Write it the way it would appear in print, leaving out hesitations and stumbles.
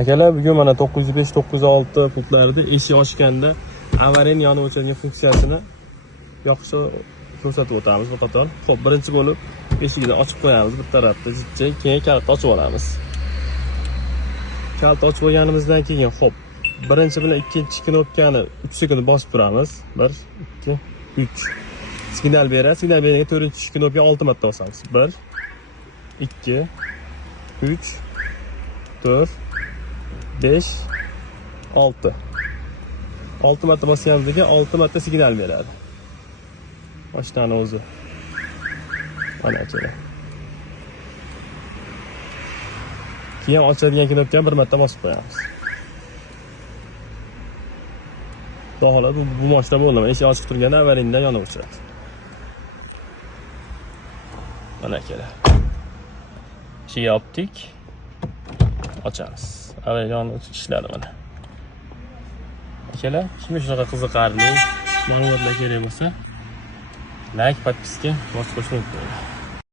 Akalar, bugun mana 905-906 pultlarida eshik ochganda avariya yonib o'chadigan funksiyasini yoqishni ko'rsatib o'tamiz bu qator. Xo'p, birinchi bo'lib eshigini ochib qo'yamiz bir tarafda jiddiy, keyin kalitni ochib olamiz. Kalitni ochib qo'yganimizdan keyin, xo'p, birinchi bilan ikkinchi knopkani 3 sekund bosib turamiz. 1, 2, 3. Signal beradi. Signal berganda 4-knopkani 6 marta bosamiz. 1, 2, 3, 4, 5, 6. 6 marta bosganimizda 6 marta signal beradi. Mashinani o'zi. Mana kerak. Keyin ochadigan knopkani bir marta bosib qo'yamiz. Xudo bu mashina bo'ldi. Eshik ochiq turganda avariyadan yonib o'chiradi. Mana kerak. Eshik yopdik. Ochamiz. Avariya yonib ishladi mana. Akalar, kimga shunaqa qiziqarli ma'lumotlar kerak bo'lsa, like, podpiska bosib qo'yishni unutmanglar.